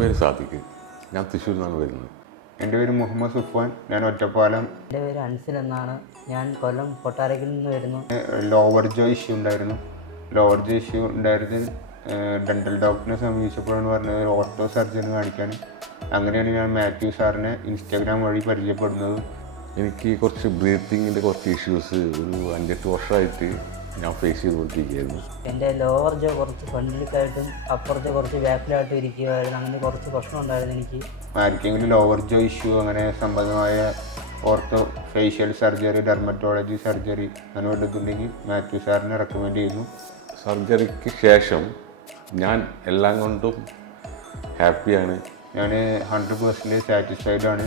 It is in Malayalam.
പേര് സാദിഖ്. ഞാൻ തൃശ്ശൂരിൽ നിന്നാണ് വരുന്നത്. എൻ്റെ പേര് മുഹമ്മദ് സുഫാൻ. ഞാൻ ഒറ്റപ്പാലം. എൻ്റെ പേര് അൻസിൽ എന്നാണ്. ഞാൻ കൊല്ലം കൊട്ടാരക്കരയിൽ നിന്ന് വരുന്നു. ലോവർ ജോ ഇഷ്യൂ ഉണ്ടായിരുന്നു. ലോവർ ജോ ഇഷ്യൂ ഉണ്ടായിരുന്നതിൽ ഡെൻ്റൽ ഡോക്ടറിനെ സമീപിച്ചപ്പോഴാണ് പറഞ്ഞത് ഓർത്തോ സർജന് കാണിക്കാൻ. അങ്ങനെയാണ് ഞാൻ മാത്യു സാറിനെ ഇൻസ്റ്റാഗ്രാം വഴി പരിചയപ്പെടുന്നതും. എനിക്ക് കുറച്ച് ബ്രീത്തിങ്ങിൻ്റെ കുറച്ച് ഇഷ്യൂസ് ഒരു 5-8 വർഷമായിട്ട് ഞാൻ ഫേസ് ചെയ്തുകൊണ്ടിരിക്കുകയായിരുന്നു. എൻ്റെ ലോവർ ജോ കുറച്ച് ഫ്രണ്ടിലേക്കായിട്ടും അപ്പർ ജോ കുറച്ച് ബാക്കിലായിട്ടും ഇരിക്കുകയായിരുന്നു. അങ്ങനെ കുറച്ച് പ്രശ്നം ഉണ്ടായിരുന്നു എനിക്ക്. ആർക്കെങ്കിലും ലോവർ ജോ ഇഷ്യൂ അങ്ങനെ സംബന്ധമായ ortho facial surgery, dermatology surgery അങ്ങനെ വല്ലതുണ്ടെങ്കിൽ മാത്യു സാറിനെ റെക്കമെൻഡ് ചെയ്യുന്നു. സർജറിക്ക് ശേഷം ഞാൻ എല്ലാം കൊണ്ടും ഹാപ്പിയാണ്. ഞാൻ 100% സാറ്റിസ്ഫൈഡ് ആണ്.